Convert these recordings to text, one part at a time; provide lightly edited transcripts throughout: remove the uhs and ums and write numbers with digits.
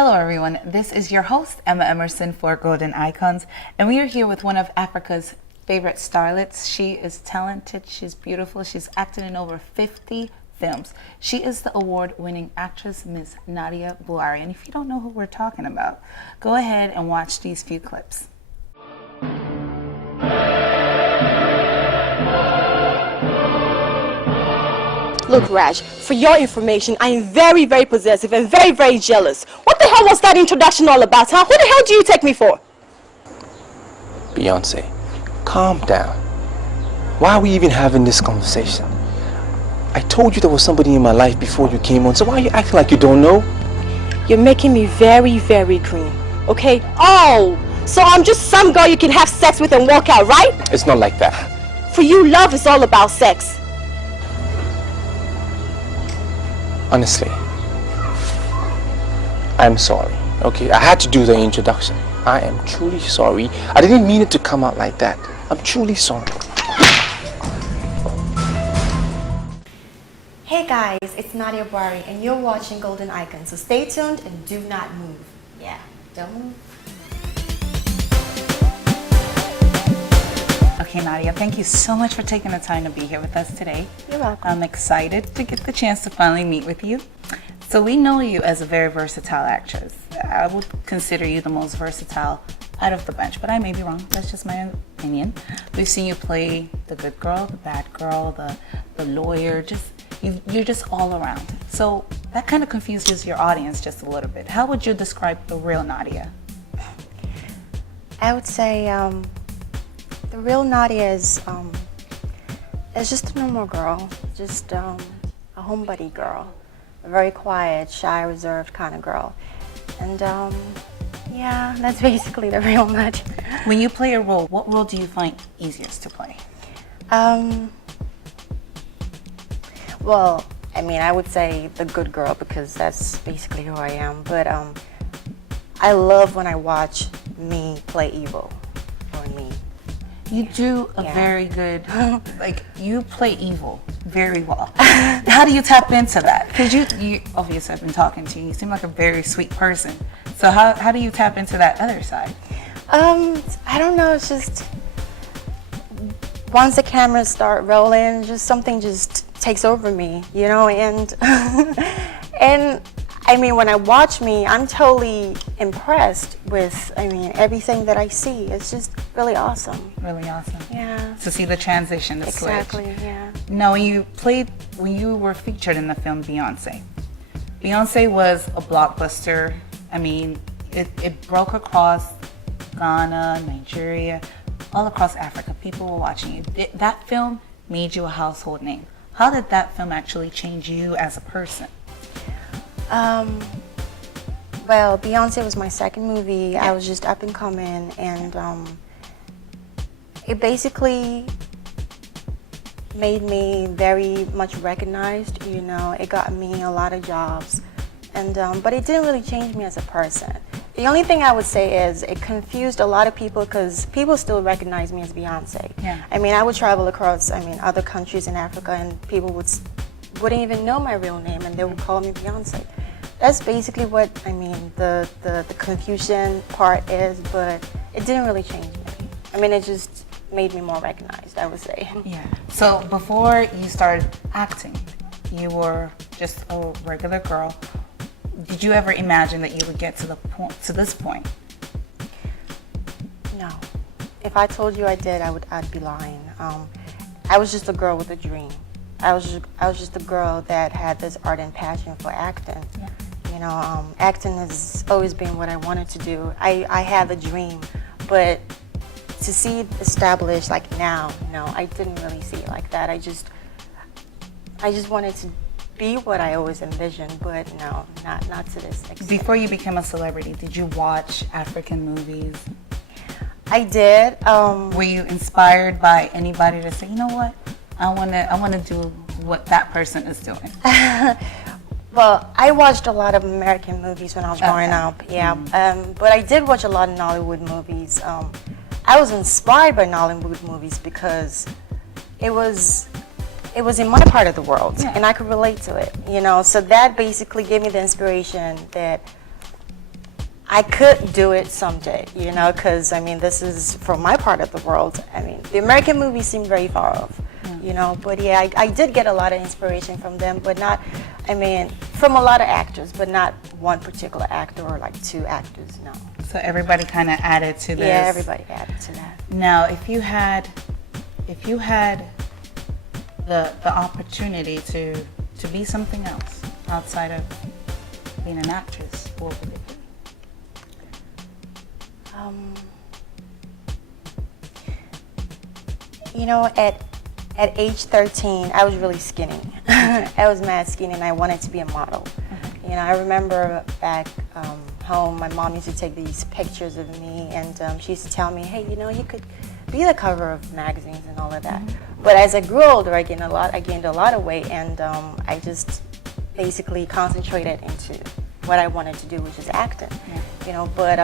Hello everyone, this is your host Emma Emerson for Golden Icons, and we are here with one of Africa's favorite starlets. She is talented, she's beautiful, she's acted in over 50 films. She is the award-winning actress, Miss Nadia Buari, and if you don't know who we're talking about, go ahead and watch these few clips. Look, Raj, for your information, I am very, very possessive and very, very jealous. What the hell was that introduction all about, huh? Who the hell do you take me for? Beyonce, calm down. Why are we even having this conversation? I told you there was somebody in my life before you came on, so why are you acting like you don't know? You're making me very, very green, okay? Oh, so I'm just some girl you can have sex with and walk out, right? It's not like that. For you, love is all about sex. Honestly, I'm sorry, okay? I had to do the introduction. I am truly sorry. I didn't mean it to come out like that. I'm truly sorry. Hey guys, it's Nadia Buari and you're watching Golden Icons, so stay tuned and do not move. Yeah, don't move. Okay, Nadia, thank you so much for taking the time to be here with us today. You're welcome. I'm excited to get the chance to finally meet with you. So we know you as a very versatile actress. I would consider you the most versatile out of the bunch, but I may be wrong. That's just my opinion. We've seen you play the good girl, the bad girl, the lawyer, you're just all around. So that kind of confuses your audience just a little bit. How would you describe the real Nadia? I would say the real Nadia is just a normal girl, just a homebody girl, a very quiet, shy, reserved kind of girl. And yeah, that's basically the real Nadia. When you play a role, what role do you find easiest to play? Well, I mean, I would say the good girl because that's basically who I am. But I love when I watch me play evil, or me. You do a Yeah. very good, like, you play evil very well. How do you tap into that? Because you obviously, I've been talking to you, you seem like a very sweet person. So how do you tap into that other side? I don't know, it's just once the cameras start rolling, just something just takes over me, you know, and and I mean, when I watch me, I'm totally impressed with, I mean, everything that I see. It's just really awesome. Really awesome. Yeah. To see the transition, the Exactly, switch. yeah. Now, when you were featured in the film Beyonce, Beyonce was a blockbuster. I mean, it broke across Ghana, Nigeria, all across Africa. People were watching it. That film made you a household name. How did that film actually change you as a person? Well, Beyonce was my second movie. I was just up and coming, and it basically made me very much recognized. You know, it got me a lot of jobs, and but it didn't really change me as a person. The only thing I would say is it confused a lot of people because people still recognize me as Beyonce. Yeah. I mean, I would travel across, other countries in Africa, and people wouldn't even know my real name, and they would call me Beyonce. That's basically what, I mean, the confusion part is, but it didn't really change me. I mean, it just made me more recognized, I would say. Yeah. So before you started acting, you were just a regular girl. Did you ever imagine that you would get to this point? No. If I told you I did, I'd be lying. I was just a girl with a dream. I was just a girl that had this ardent passion for acting. Yeah. You know, acting has always been what I wanted to do. I had the dream, but to see it established like now, no, I didn't really see it like that. I just wanted to be what I always envisioned, but no, not to this extent. Before you became a celebrity, did you watch African movies? I did. Were you inspired by anybody to say, you know what, I want to do what that person is doing? Well, I watched a lot of American movies when I was growing up, yeah. But I did watch a lot of Nollywood movies. I was inspired by Nollywood movies because it was in my part of the world, and I could relate to it, you know. So that basically gave me the inspiration that I could do it someday, you know, because I mean, this is from my part of the world. I mean, the American movies seem very far off, you know, but yeah, I did get a lot of inspiration from them, but not, I mean, from a lot of actors, but not one particular actor or like two actors, no. So everybody kind of added to this. Yeah, everybody added to that. Now, if you had the opportunity to be something else outside of being an actress, what would it be? You know, at age 13, I was really skinny. I was mad skinny, and I wanted to be a model. You know, I remember back home, my mom used to take these pictures of me, and she used to tell me, hey, you know, you could be the cover of magazines and all of that. But as I grew older, I gained a lot of weight, and I just basically concentrated into what I wanted to do, which is acting. You know, but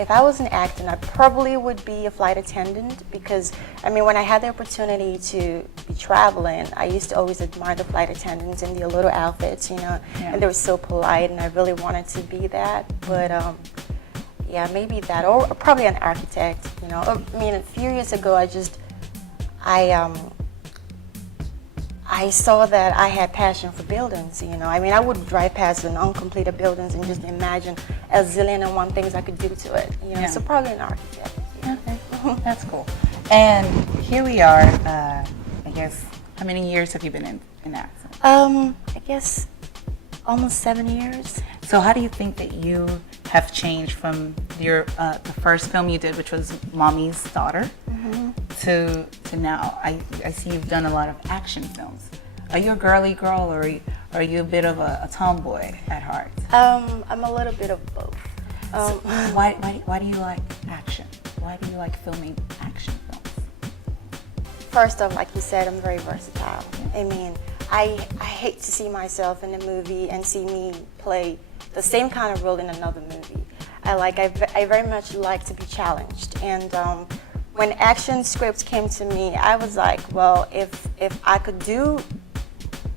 if I wasn't acting, I probably would be a flight attendant, because I mean, when I had the opportunity to be traveling, I used to always admire the flight attendants in their little outfits, you know, and they were so polite, and I really wanted to be that. But yeah, maybe that, or probably an architect, you know. I mean, a few years ago, I saw that I had passion for buildings, you know. I mean, I would drive past an uncompleted buildings and just imagine a zillion and one things I could do to it, you know. So probably an architect. Yeah. Okay, that's cool. And here we are, I guess, how many years have you been in acting? I guess almost 7 years. So how do you think that you have changed from your the first film you did, which was Mommy's Daughter, to now? I see you've done a lot of action films. Are you a girly girl, or are you a bit of a tomboy at heart? I'm a little bit of both. So why do you like action? Why do you like filming action films? First off, like you said, I'm very versatile. I mean, I hate to see myself in a movie and see me play the same kind of role in another movie. I very much like to be challenged. And when action scripts came to me, I was like, well, if I could do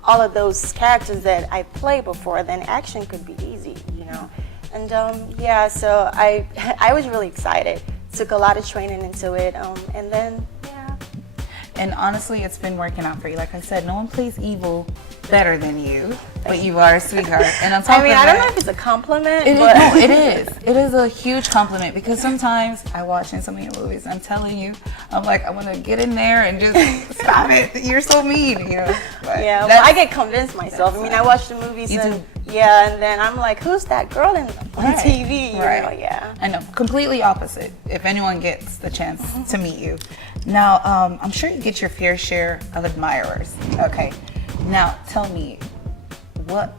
all of those characters that I played before, then action could be easy, you know. And yeah, so I was really excited. Took a lot of training into it, and then yeah. And honestly, it's been working out for you. Like I said, no one plays evil better than you, but you are a sweetheart. And on top I mean, of I that, don't know if it's a compliment, but but it is. It is a huge compliment, because sometimes I watch in some of your movies, and I'm telling you, I'm like, I want to get in there and just stop it. You're so mean, you know. But yeah, well, I get convinced myself. I mean, I watch the movies and then I'm like, who's that girl on TV? You know, yeah. I know, completely opposite. If anyone gets the chance to meet you, now I'm sure you get your fair share of admirers. Okay, now tell me, what?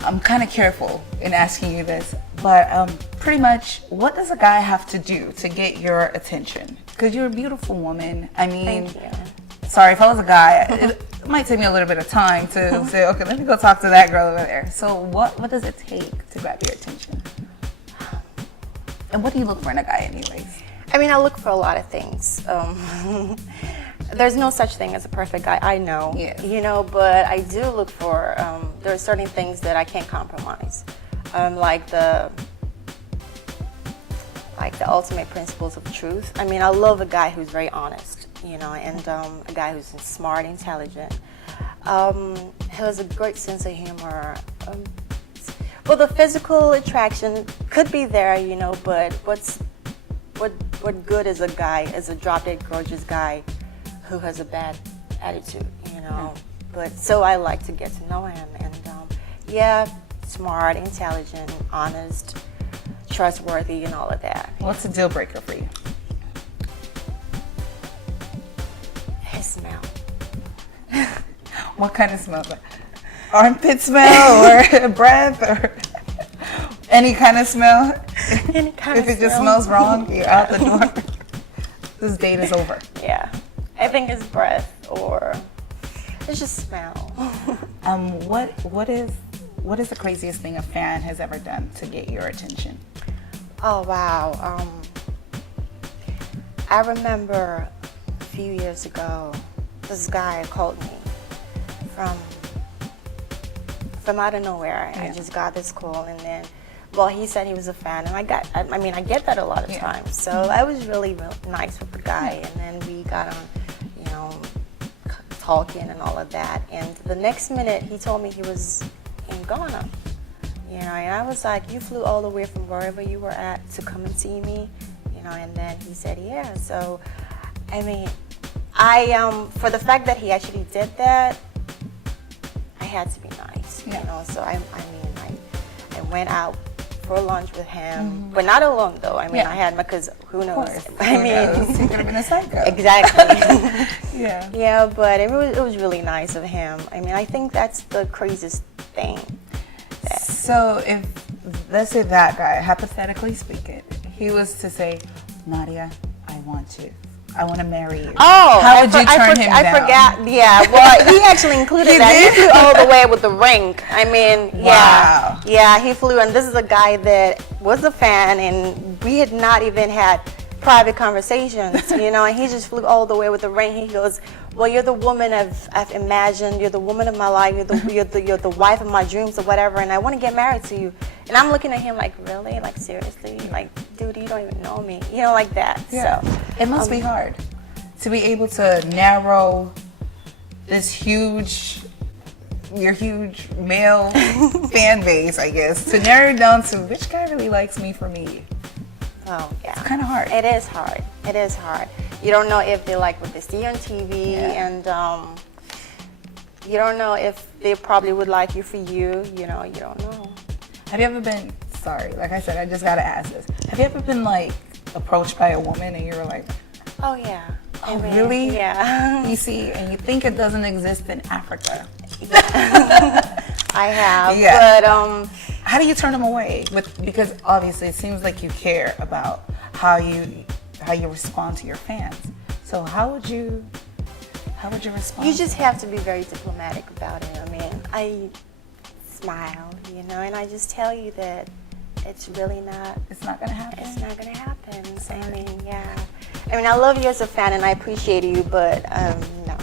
I'm kind of careful in asking you this, but pretty much, what does a guy have to do to get your attention? Because you're a beautiful woman. I mean, Thank you. sorry, if I was a guy, it might take me a little bit of time to say, okay, let me go talk to that girl over there. So what does it take to grab your attention? And what do you look for in a guy anyways? I mean, I look for a lot of things. There's no such thing as a perfect guy, I know, you know, but I do look for, there are certain things that I can't compromise, like the ultimate principles of truth. I mean, I love a guy who's very honest, you know, and a guy who's smart, intelligent, who has a great sense of humor. Well, the physical attraction could be there, you know, but what good is a guy, as a drop-dead gorgeous guy who has a bad attitude, you know? But so I like to get to know him, and yeah, smart, intelligent, honest, trustworthy, and all of that. What's a deal breaker for you? His smell. What kind of smell? Armpit smell, or breath, or any kind of smell? Any kind If of it just smell. smells wrong, you're out the door. This date is over. Yeah, I think it's breath, or it's just smell. What is the craziest thing a fan has ever done to get your attention? Oh wow. I remember a few years ago, this guy called me from out of nowhere. I just got this call, and then Well, he said he was a fan, and I get that a lot of times. So I was really nice with the guy, and then we got on, you know, talking and all of that. And the next minute, he told me he was in Ghana. You know, and I was like, you flew all the way from wherever you were at to come and see me, you know. And then he said, yeah. So, I mean, for the fact that he actually did that, I had to be nice, you know. So I went out for lunch with him, but not alone though. I mean, I had because who knows? I mean, he could have been a psycho. Exactly. Yeah. Yeah, but it was really nice of him. I mean, I think that's the craziest thing. So if, let's say that guy, hypothetically speaking, he was to say, Nadia, I want you. I want to marry you. Oh, how would you turn him down? I forgot. Yeah, well, he actually included that. He flew all the way with the ring. I mean, Wow. yeah, he flew, and this is a guy that was a fan, and we had not even had private conversations, you know, and he just flew all the way with the ring. He goes, well, you're the woman I've imagined. You're the woman of my life. You're the wife of my dreams or whatever, and I want to get married to you. And I'm looking at him like, really? Like, seriously? Like, dude, you don't even know me. You know, like that. Yeah. So it must be hard to be able to narrow this your huge male fan base, I guess, to narrow it down to which guy really likes me for me. Oh, yeah. It's kind of hard. It is hard. It is hard. You don't know if they like what they see on TV, and you don't know if they probably would like you for you. You know, you don't know. Have you ever been, sorry, like I said, I just got to ask this. Have you ever been like approached by a woman and you were like, oh, yeah. oh, really? Yeah. You see, and you think it doesn't exist in Africa. I have. Yeah. But how do you turn them away? Because obviously it seems like you care about how you respond to your fans. So how would you respond? you just have to be very diplomatic about it. I mean, I smile, you know, and I just tell you that it's really not. It's not gonna happen. It's not gonna happen. I mean, yeah. I mean, I love you as a fan, and I appreciate you, but no.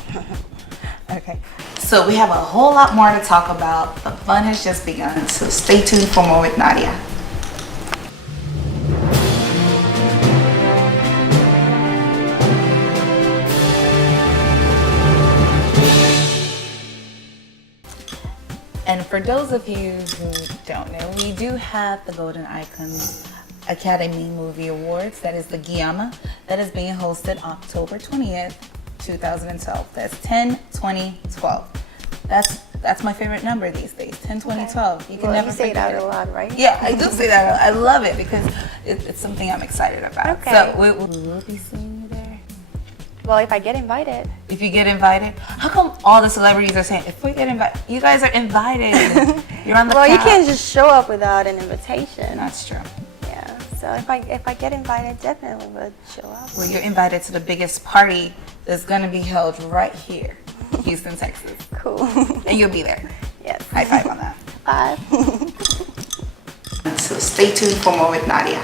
Okay. So we have a whole lot more to talk about. The fun has just begun. So stay tuned for more with Nadia. And for those of you who don't know, we do have the Golden Icons Academy Movie Awards. That is the Guiama. That is being hosted October 20th, 2012. That's 10/20/12. That's my favorite number these days. 10/20/12. You can Well, never you say forget that it. a lot, right? Yeah, I do say that. I love it because it's something I'm excited about. Okay. So we will be seeing you there. Well, if I get invited. If you get invited, how come all the celebrities are saying, if we get invited, you guys are invited. You're on the Well, you couch. can't just show up without an invitation. That's true. Yeah. So if I get invited, definitely would show up. Well, you're invited to the biggest party that's going to be held right here, Houston, Texas. Cool. And you'll be there. Yes. High five on that. Bye. So stay tuned for more with Nadia.